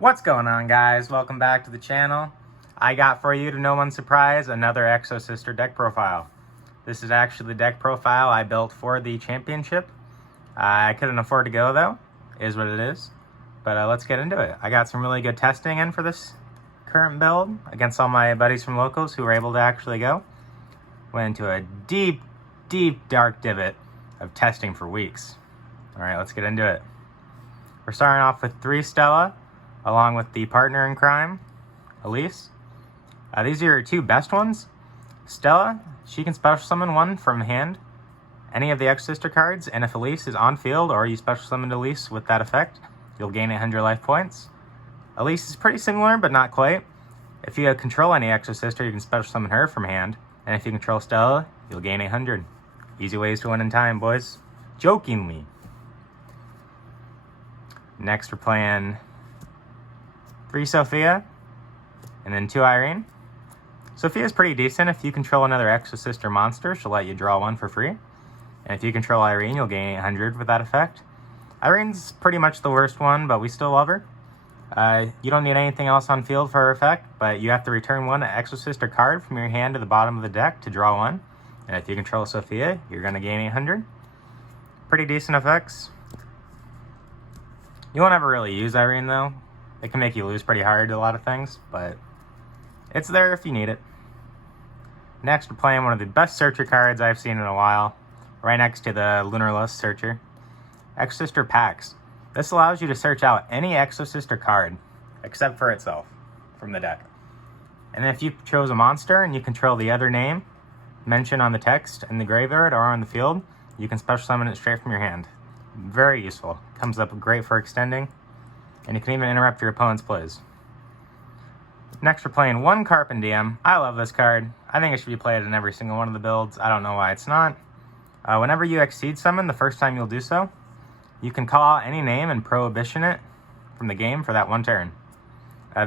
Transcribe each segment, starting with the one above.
What's going on, guys? Welcome back to the channel. I got for you, to no one's surprise, another Exosister deck profile. This is actually the deck profile I built for the championship. I couldn't afford to go though, is what it is. But let's get into it. I got some really good testing in for this current build against all my buddies from locals who were able to actually go. Went into a deep, dark divot of testing for weeks. Alright, let's get into it. We're starting off with 3 Stella, along with the partner in crime, Elise. These are your 2 best ones. Stella, she can special summon 1 from hand, any of the Exosister cards, and if Elise is on field or you special summon Elise with that effect, you'll gain 800 life points. Elise is pretty similar, but not quite. If you control any Exosister, you can special summon her from hand, and if you control Stella, you'll gain 800. Easy ways to win in time, boys. Jokingly. Next, we're playing 3 Sophia, and then 2 Irene. Sophia's pretty decent. If you control another Exosister monster, she'll let you draw 1 for free. And if you control Irene, you'll gain 800 with that effect. Irene's pretty much the worst one, but we still love her. You don't need anything else on field for her effect, but you have to return 1 Exosister card from your hand to the bottom of the deck to draw 1. And if you control Sophia, you're going to gain 800. Pretty decent effects. You won't ever really use Irene, though. It can make you lose pretty hard to a lot of things, but it's there if you need it. Next, we're playing one of the best searcher cards I've seen in a while, right next to the Lunar Lust searcher. Exosister Packs. This allows you to search out any Exosister card, except for itself, from the deck. And if you chose a monster and you control the other name mentioned on the text in the graveyard or on the field, you can special summon it straight from your hand. Very useful. Comes up great for extending, and you can even interrupt your opponent's plays. Next, we're playing 1 Carpendium. I love this card. I think it should be played in every single one of the builds. I don't know why it's not. Whenever you exceed summon, the first time you'll do so, you can call out any name and prohibition it from the game for that 1 turn.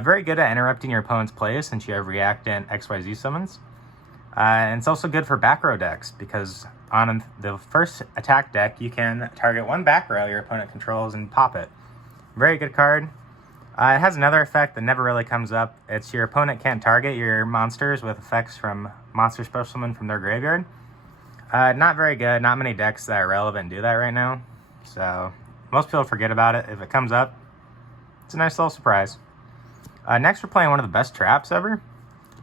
Very good at interrupting your opponent's plays since you have reactant XYZ summons. And it's also good for back row decks, because on the first attack deck, you can target 1 back row your opponent controls and pop it. Very good card. It has another effect that never really comes up. It's your opponent can't target your monsters with effects from monster special summon from their graveyard. Not very good. Not many decks that are relevant do that right now. So most people forget about it. If it comes up, it's a nice little surprise. Next, we're playing one of the best traps ever,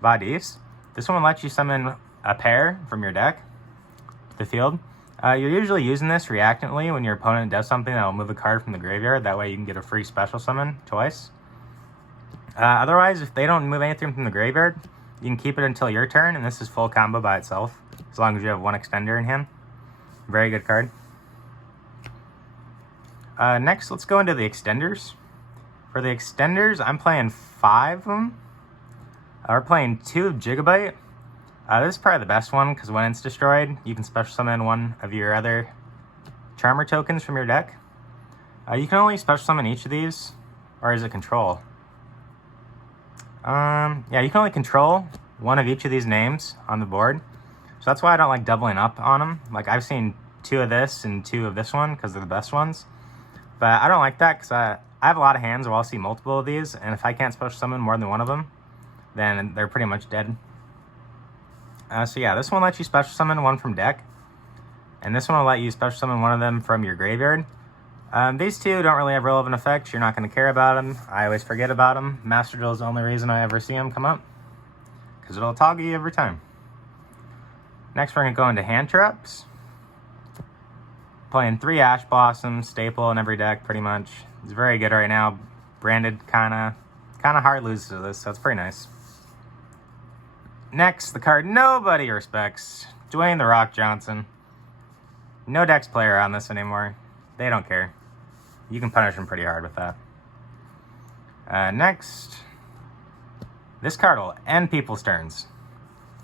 Vadis. This one lets you summon a pair from your deck to the field. You're usually using this reactantly when your opponent does something that will move a card from the graveyard. That way you can get a free special summon twice. Otherwise, if they don't move anything from the graveyard, you can keep it until your turn, and this is full combo by itself, as long as you have 1 extender in hand. Very good card. Next, let's go into the extenders. For the extenders, I'm playing 5 of them. We're playing 2 of Gigabyte. This is probably the best one, because when it's destroyed, you can special summon 1 of your other Charmer tokens from your deck. You can only special summon each of these, or is it control? Yeah, you can only control 1 of each of these names on the board. So that's why I don't like doubling up on them. Like, I've seen 2 of this and 2 of this one, because they're the best ones. But I don't like that, because I have a lot of hands where I'll see multiple of these, and if I can't special summon more than 1 of them, then they're pretty much dead. So yeah, this one lets you special summon 1 from deck, and this one will let you special summon 1 of them from your graveyard. These 2 don't really have relevant effects. You're not going to care about them. I always forget about them. Master Duel is the only reason I ever see them come up, because it'll toggle you every time. Next, we're going to go into hand traps. Playing 3 Ash Blossoms, staple in every deck pretty much. It's very good right now. Branded kind of hard loses to this, so it's pretty nice. Next, the card nobody respects, Dwayne "The Rock" Johnson. No Dex player on this anymore. They don't care. You can punish them pretty hard with that. Next, this card will end people's turns.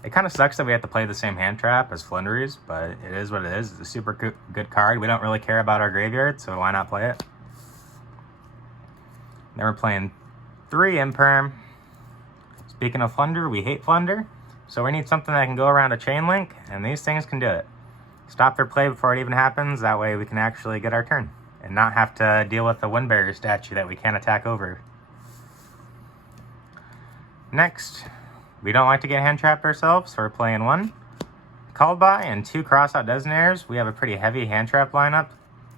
It kind of sucks that we have to play the same hand trap as Flynderies, but it is what it is. It's a super good card. We don't really care about our graveyard, so why not play it? Then we're playing 3 Imperm. Speaking of Flunder, we hate Flunder. So we need something that can go around a chain link, and these things can do it. Stop their play before it even happens. That way we can actually get our turn and not have to deal with the wind barrier statue that we can't attack over. Next, we don't like to get hand trapped ourselves, so we're playing 1 called by and 2 crossout designaires. We have a pretty heavy hand trap lineup,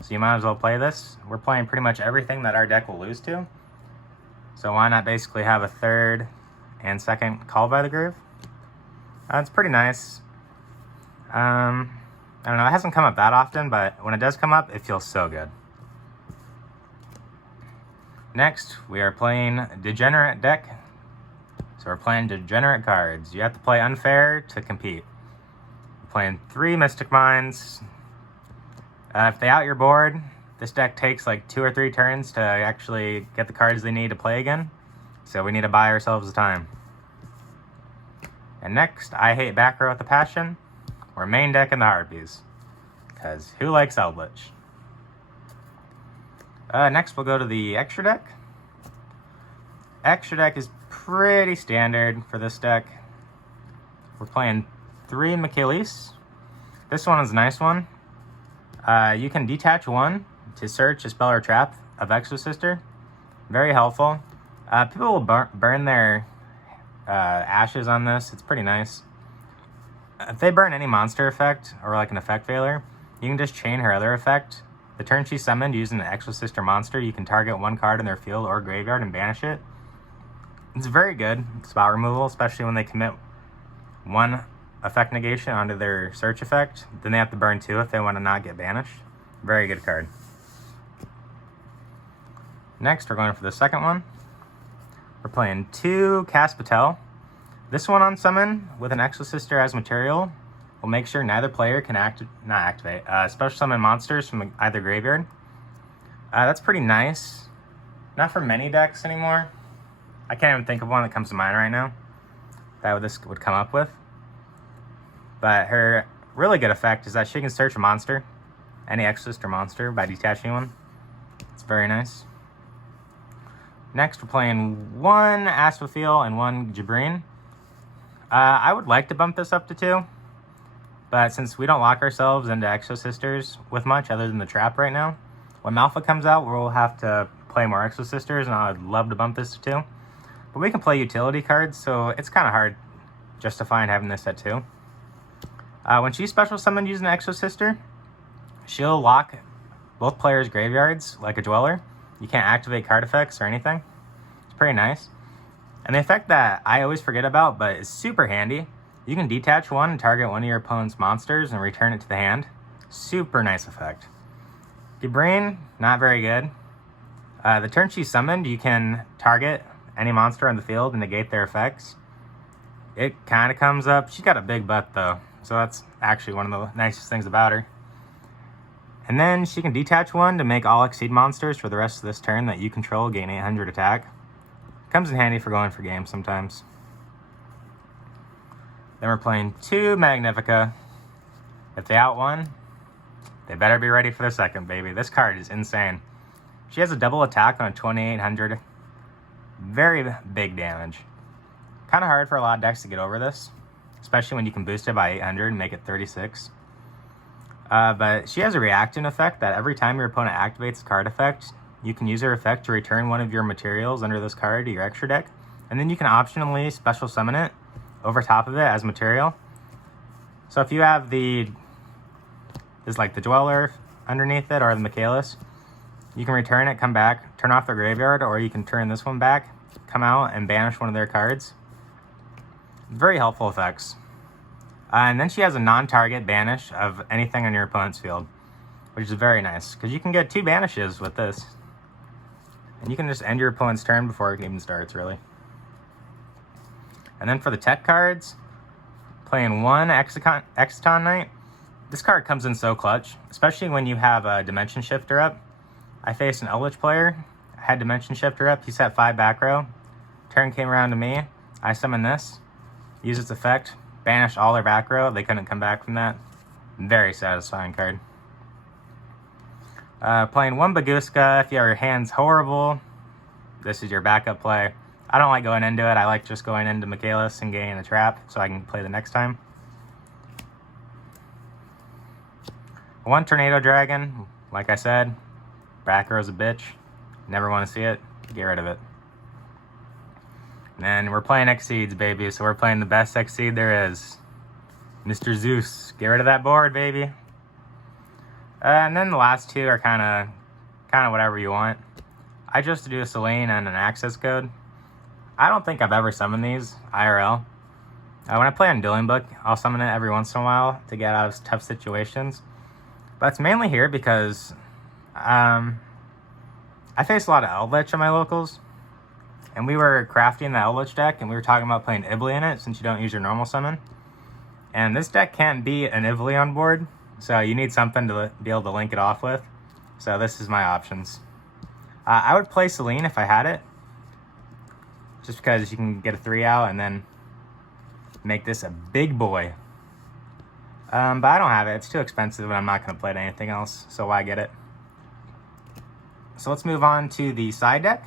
so you might as well play this. We're playing pretty much everything that our deck will lose to, so why not basically have a 3rd and 2nd called by the groove? It's pretty nice. I don't know, it hasn't come up that often, but when it does come up, it feels so good. Next, we are playing Degenerate deck. So we're playing Degenerate cards. You have to play unfair to compete. We're playing 3 Mystic Minds. If they out your board, this deck takes like 2 or 3 turns to actually get the cards they need to play again. So we need to buy ourselves the time. And next, I hate back row with a passion. We're main deck in the Harpies. Because who likes Eldritch? Next, we'll go to the extra deck. Extra deck is pretty standard for this deck. We're playing 3 Michaelis. This one is a nice one. You can detach 1 to search a spell or trap of Exosister. Very helpful. People will burn their ashes on this. It's pretty nice. If they burn any monster effect or like an effect failure, you can just chain her other effect. The turn she's summoned using an Exosister monster, you can target 1 card in their field or graveyard and banish it. It's very good spot removal, especially when they commit 1 effect negation onto their search effect. Then they have to burn 2 if they want to not get banished. Very good card. Next, we're going for the second one. We're playing 2 Caspatel. This one on summon with an Exosister as material will make sure neither player can special summon monsters from either graveyard. That's pretty nice. Not for many decks anymore. I can't even think of one that comes to mind right now that this would come up with. But her really good effect is that she can search a monster, any Exosister monster, by detaching 1. It's very nice. Next, we're playing 1 Asphophil and 1 Jabrine. I would like to bump this up to 2. But since we don't lock ourselves into Exosisters with much other than the trap right now, when Malfa comes out, we'll have to play more Exosisters, and I would love to bump this to 2. But we can play utility cards, so it's kind of hard justifying having this at 2. When she's special summoned using Exosister, she'll lock both players' graveyards like a Dweller. You can't activate card effects or anything. It's pretty nice. And the effect that I always forget about, but is super handy, you can detach 1 and target 1 of your opponent's monsters and return it to the hand. Super nice effect. Gibrain, not very good. The turn she's summoned, you can target any monster on the field and negate their effects. It kind of comes up. She's got a big butt though, so that's actually one of the nicest things about her. And then she can detach 1 to make all Exceed monsters for the rest of this turn that you control gain 800 attack. Comes in handy for going for games sometimes. Then we're playing 2 Magnifica. If they out 1, they better be ready for the second, baby. This card is insane. She has a double attack on a 2800. Very big damage. Kind of hard for a lot of decks to get over this, especially when you can boost it by 800 and make it 36. But she has a reactant effect that every time your opponent activates a card effect, you can use her effect to return 1 of your materials under this card to your extra deck. And then you can optionally special summon it over top of it as material. So if you have the Dweller underneath it or the Michaelis, you can return it, come back, turn off their graveyard, or you can turn this one back, come out, and banish 1 of their cards. Very helpful effects. And then she has a non-target banish of anything on your opponent's field, which is very nice, because you can get 2 banishes with this. And you can just end your opponent's turn before it even starts, really. And then for the tech cards, playing 1 Exciton Knight. This card comes in so clutch, especially when you have a Dimension Shifter up. I faced an Eldritch player, I had Dimension Shifter up, he set 5 back row. Turn came around to me, I summoned this, used its effect, banished all their back row, they couldn't come back from that. Very satisfying card. Playing 1 Baguska, if your hand's horrible, this is your backup play. I don't like going into it, I like just going into Michaelis and getting a trap so I can play the next time. 1 Tornado Dragon, like I said, back row's a bitch. Never want to see it, get rid of it. And we're playing Exceeds, baby. So we're playing the best Exceed there is. Mr. Zeus. Get rid of that board, baby. And then the last two are kind of whatever you want. I just do a Selene and an access code. I don't think I've ever summoned these IRL. When I play on Dueling Book, I'll summon it every once in a while to get out of tough situations. But it's mainly here because I face a lot of Eldritch on my locals. And we were crafting the Eldritch deck, and we were talking about playing Ibly in it since you don't use your normal summon. And this deck can't be an Ibly on board, so you need something to be able to link it off with. So this is my options. I would play Selene if I had it, just because you can get a 3 out and then make this a big boy. But I don't have it. It's too expensive, and I'm not going to play it anything else, so why get it? So let's move on to the side deck.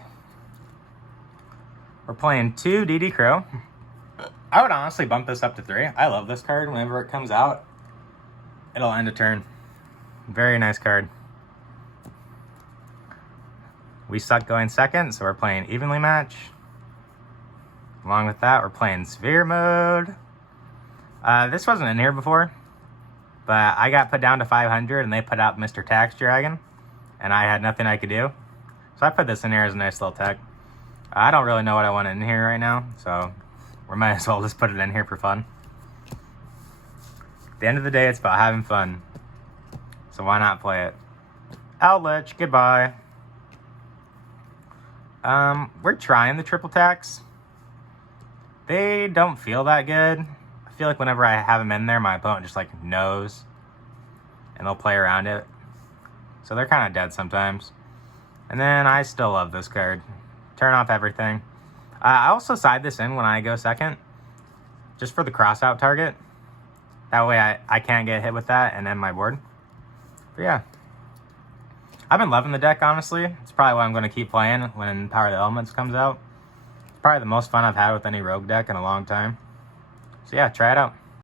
We're playing 2 DD Crow. I would honestly bump this up to 3. I love this card. Whenever it comes out, it'll end a turn. Very nice card. We suck going second, so we're playing evenly match. Along with that, we're playing sphere mode. This wasn't in here before, but I got put down to 500 and they put out Mr. Tax Dragon, and I had nothing I could do. So I put this in here as a nice little tech. I don't really know what I want in here right now, so we might as well just put it in here for fun. At the end of the day, it's about having fun. So why not play it? Eldritch, goodbye. We're trying the triple tax. They don't feel that good. I feel like whenever I have them in there, my opponent just like knows, and they'll play around it. So they're kind of dead sometimes. And then I still love this card. Turn off everything. I also side this in when I go second, just for the cross out target. That way I can't get hit with that and end my board. But yeah. I've been loving the deck, honestly. It's probably what I'm going to keep playing when Power of the Elements comes out. It's probably the most fun I've had with any rogue deck in a long time. So yeah, try it out.